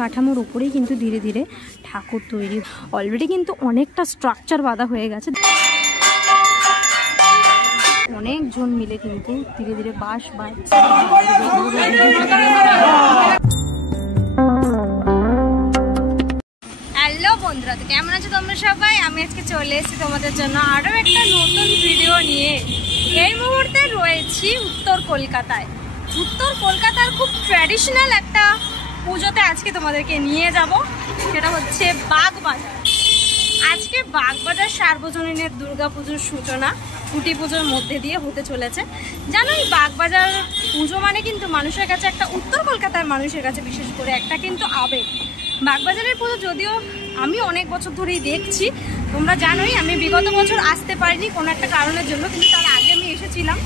কাঠামোর উপরেই কিন্তু ধীরে ধীরে ঠাকুর তৈরি। অলরেডি কিন্তু অনেকটা স্ট্রাকচার বাঁধা হয়ে গেছে, অনেকজন মিলে কিন্তু ধীরে ধীরে বাঁশ বাঁধছে। হ্যালো বন্ধুরা, তো কেমন আছো তোমরা সবাই? আমি আজকে চলে এসেছি তোমাদের জন্য আরও একটা নতুন ভিডিও নিয়ে। এই মুহূর্তে রয়েছি উত্তর কলকাতায়। উত্তর কলকাতার খুব ট্র্যাডিশনাল একটা পুজোতে আজকে তোমাদেরকে নিয়ে যাব, সেটা হচ্ছে বাগবাজার। আজকে বাগবাজার সার্বজনীনের দুর্গা পুজোর সূচনা খুঁটি পুজোর মধ্যে দিয়ে হতে চলেছে। জানো, এই বাগবাজার পুজো মানে কিন্তু মানুষের কাছে, একটা উত্তর কলকাতার মানুষের কাছে বিশেষ করে একটা কিন্তু আবেগ। বাগবাজারের পুজো যদিও আমি অনেক বছর ধরেই দেখছি, তোমরা জানোই আমি বিগত বছর আসতে পারিনি কোনো একটা কারণের জন্য, কিন্তু তার আগে আমি এসেছিলাম।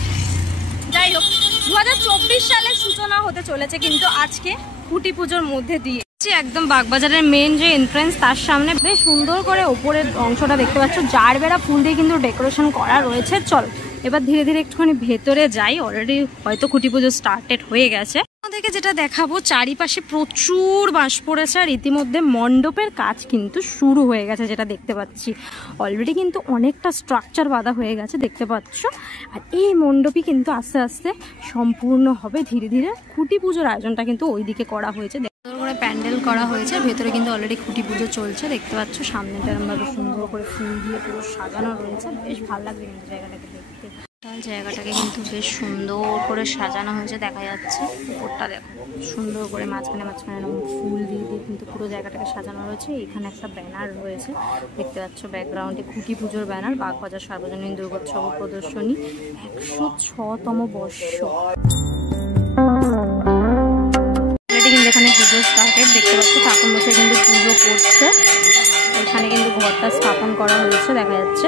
যাই হোক, 2024 সালের সূচনা হতে চলেছে কিন্তু আজকে খুঁটি পুজোর মধ্যে দিয়ে। একদম বাগবাজারের মেন যে এন্ট্রান্স, তার সামনে বেশ সুন্দর করে ওপরের অংশটা দেখতে পাচ্ছ, জারবেরা ফুল দিয়ে কিন্তু ডেকোরেশন করা রয়েছে। চল এবার ধীরে ধীরে একটুখানি ভেতরে যাই। অলরেডি হয়তো খুঁটি পুজো স্টার্টেড হয়ে গেছে। আমাদেরকে যেটা দেখাবো, চারিপাশে প্রচুর বাঁশ পড়েছে আর ইতিমধ্যে মণ্ডপের কাজ কিন্তু শুরু হয়ে গেছে, যেটা দেখতে পাচ্ছি। অলরেডি কিন্তু অনেকটা স্ট্রাকচার বাঁধা হয়ে গেছে দেখতে পাচ্ছ। আর এই মণ্ডপই কিন্তু আস্তে আস্তে সম্পূর্ণ হবে ধীরে ধীরে। খুঁটি পুজোর আয়োজনটা কিন্তু ওইদিকে করা হয়েছে, সুন্দর করে প্যান্ডেল করা হয়েছে। ভেতরে কিন্তু অলরেডি খুঁটি পুজো চলছে দেখতে পাচ্ছ। সামনেটা এরকমভাবে সুন্দর করে ফুল দিয়ে পুরো সাজানো রয়েছে, বেশ ভালো লাগবে কিন্তু জায়গাটাকে দেখতে। জায়গাটাকে কিন্তু বেশ সুন্দর করে সাজানো হয়েছে দেখা যাচ্ছে। উপরটা দেখো সুন্দর করে মাঝখানে মাঝখানে এরকম ফুল দিয়ে দিয়ে কিন্তু পুরো জায়গাটাকে সাজানো রয়েছে। এখানে একটা ব্যানার রয়েছে দেখতে পাচ্ছ, ব্যাকগ্রাউন্ডে খুঁটি পুজোর ব্যানার। বাগবাজার সার্বজনীন দুর্গোৎসব প্রদর্শনী 106তম বর্ষ। কিন্তু এখানে পুজো স্টার্টেড দেখতে পাচ্ছ, ঠাকুর মশাই কিন্তু পুজো করছে। এখানে কিন্তু ঘরটা স্থাপন করা হয়েছে দেখা যাচ্ছে।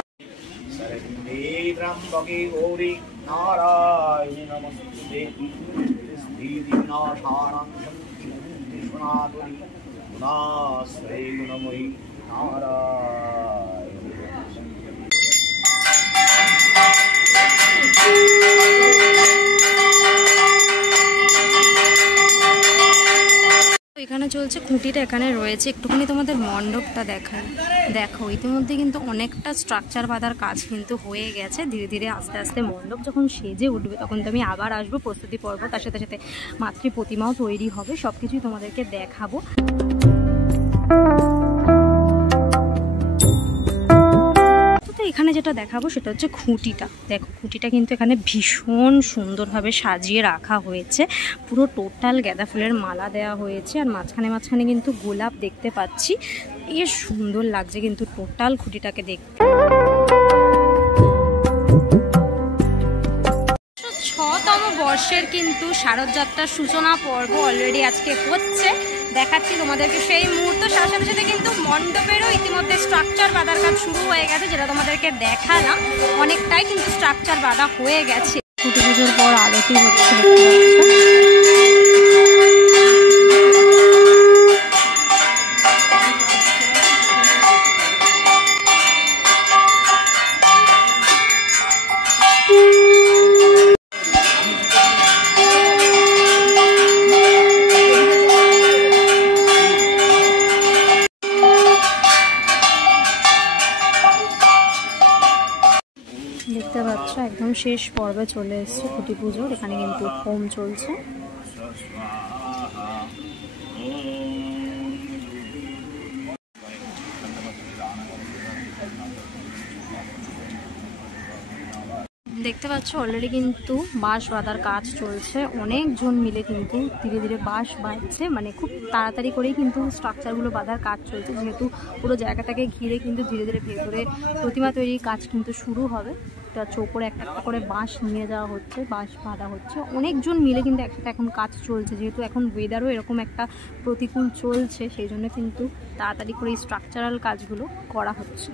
এখানে চলছে খুঁটিটা, এখানে রয়েছে। একটুখানি তোমাদের মণ্ডপটা দেখায়, দেখো ইতিমধ্যে কিন্তু অনেকটা স্ট্রাকচার বাঁধার কাজ কিন্তু হয়ে গেছে। ধীরে ধীরে আস্তে আস্তে মণ্ডপ যখন সেজে উঠবে তখন তো আমি আবার আসবো প্রস্তুতি পর্ব, তার সাথে সাথে মাতৃ প্রতিমাও তৈরি হবে, সবকিছুই তোমাদেরকে দেখাবো। এখানে যেটা দেখাবো সেটা হচ্ছে খুঁটিটা। দেখো খুঁটিটা কিন্তু এখানে ভীষণ সুন্দরভাবে সাজিয়ে রাখা হয়েছে, পুরো টোটাল গাঁদা ফুলের মালা দেওয়া হয়েছে। আর মাঝখানে মাঝখানে কিন্তু গোলাপ দেখতে পাচ্ছি, বেশ সুন্দর লাগছে কিন্তু টোটাল খুঁটিটাকে দেখতে। 6তম বর্ষের কিন্তু শারদযাত্রার সূচনা পর্ব অলরেডি আজকে হচ্ছে, দেখাচ্ছি তোমাদেরকে সেই মুহূর্ত। সাথে সাথে সাথে কিন্তু মণ্ডপেরও ইতিমধ্যে স্ট্রাকচার বাঁধার কাজ শুরু হয়ে গেছে, যেটা তোমাদেরকে দেখালাম। অনেকটাই কিন্তু স্ট্রাকচার বাঁধা হয়ে গেছে। খুঁটি পুজোর পর আরতি হচ্ছে। দেখতে পাচ্ছ একদম শেষ পর্বে চলে এসছে খুঁটি পুজোর। এখানে কিন্তু হোম চলছে। দেখতে পাচ্ছ অলরেডি কিন্তু বাঁশ বাঁধার কাজ চলছে, অনেকজন মিলে কিন্তু ধীরে ধীরে বাঁশ বাঁধছে, মানে খুব তাড়াতাড়ি করেই কিন্তু স্ট্রাকচারগুলো বাঁধার কাজ চলছে, যেহেতু পুরো জায়গাটাকে ঘিরে কিন্তু ধীরে ধীরে ভেতরে প্রতিমা তৈরির কাজ কিন্তু শুরু হবে। চৌকোরে একটা একটা করে বাঁশ নিয়ে যাওয়া হচ্ছে, বাঁশ বাঁধা হচ্ছে, অনেকজন মিলে কিন্তু একসাথে এখন কাজ চলছে। যেহেতু এখন ওয়েদারও এরকম একটা প্রতিকূল চলছে, সেই জন্য কিন্তু তাড়াতাড়ি করে এই স্ট্রাকচারাল কাজগুলো করা হচ্ছে।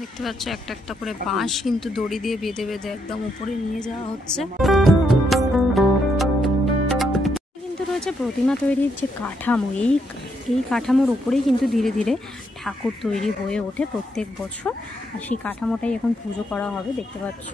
দেখতে পাচ্ছ একটা একটা করে বাঁশ কিন্তু দড়ি দিয়ে বেঁধে বেঁধে একদম উপরে নিয়ে যাওয়া হচ্ছে। কিন্তু রয়েছে প্রতিমা তৈরির যে কাঠামো, এই কাঠামোর উপরেই কিন্তু ধীরে ধীরে ঠাকুর তৈরি হয়ে ওঠে প্রত্যেক বছর। আর সেই কাঠামোটাই এখন পুজো করা হবে দেখতে পাচ্ছ।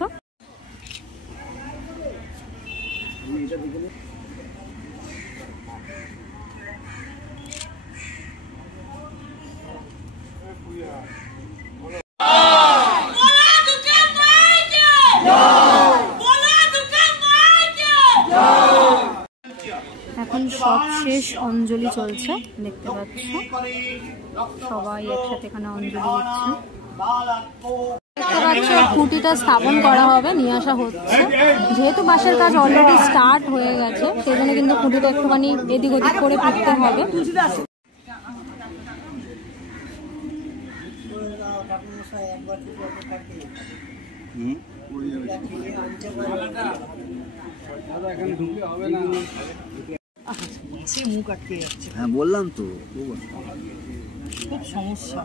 এখন সব শেষ, অঞ্জলি চলছে, দেখতে পাচ্ছ সবাই একসাথে এখানে অঞ্জলি দিচ্ছে। দেখতে পাচ্ছ খুঁটিটা স্থাপন করা হবে, নিয়ে আসা হচ্ছে। যেহেতু বাঁশের কাজ অলরেডি স্টার্ট হয়ে গেছে, সেই জন্য কিন্তু খুঁটিটা একটুখানি এদিক ওদিক করে পুঁততে হবে। হ্যাঁ বললাম তো, খুব সমস্যা।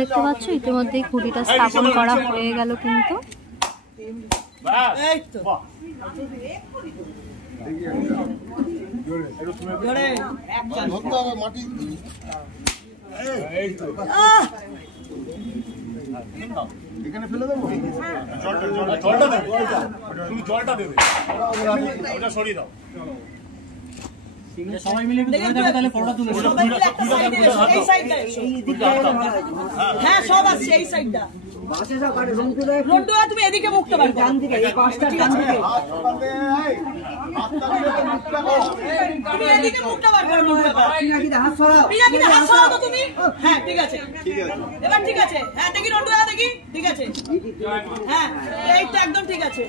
দেখতে পাচ্ছ ইতিমধ্যেই খুঁটিটা স্থাপন করা হয়ে গেল কিন্তু। এখানে ফেলে দেবো, জলটা দেবে, ওটা সরিয়ে দাও। সবাই মিলে একটু ধরে যাবে, তাহলে ফটোটা তুলে হ্যাঁ সব আছে এই সাইডটা। তুমি এদিকে মুখটা বার ডান দিকে, এই পাঁচটা ডান দিকে, তুমি এদিকে মুখটা বার করো। হাত সরাও, হাত সরাও তো তুমি। হ্যাঁ ঠিক আছে, এবার ঠিক আছে। হ্যাঁ দেখি রন্টু দাদা, দেখি ঠিক আছে। হ্যাঁ এইটা একদম ঠিক আছে।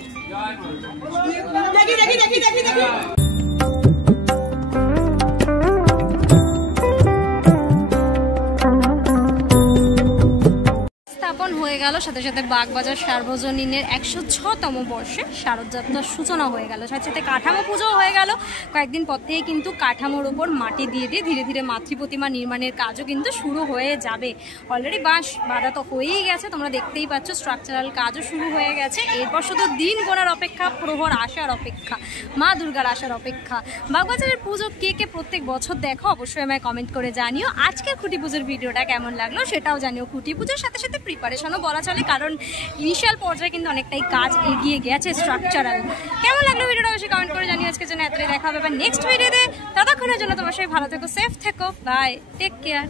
দেখি দেখি দেখি দেখি দেখি হয়ে গেল, সাথে সাথে বাগবাজার সার্বজনীনের 106তম বর্ষে শারদযাত্রার সূচনা হয়ে গেল। সাথে সাথে কাঠামো পুজো হয়ে গেল। কয়েকদিন পর থেকে কিন্তু কাঠামোর ওপর মাটি দিয়ে দিয়ে ধীরে ধীরে মাতৃপ্রতিমা নির্মাণের কাজও কিন্তু শুরু হয়ে যাবে। অলরেডি বাঁশ বাঁধা তো হয়েই গেছে, তোমরা দেখতেই পাচ্ছ। স্ট্রাকচারাল কাজও শুরু হয়ে গেছে। এরপর শুধু দিন গোনার অপেক্ষা, প্রহর আসার অপেক্ষা, মা দুর্গার আসার অপেক্ষা। বাগবাজারের পুজো কে কে প্রত্যেক বছর দেখো অবশ্যই আমায় কমেন্ট করে জানিও। আজকের খুঁটি পুজোর ভিডিওটা কেমন লাগলো সেটাও জানিও। খুঁটি পুজোর সাথে সাথে প্রিপারেশনও বলা চলে, কারণ ইনিশিয়াল পর্যায়ে কিন্তু অনেকটাই কাজ এগিয়ে গেছে স্ট্রাকচারাল। কেমন লাগলো ভিডিওটা অবশ্যই কমেন্ট করে জানিও। আজকের জন্য এতটাই, দেখা হবে নেক্সট ভিডিওতে। ততক্ষণের জন্য তোমার সবাই ভালো থেকো, সেফ থেকো, বাই, টেক কেয়ার।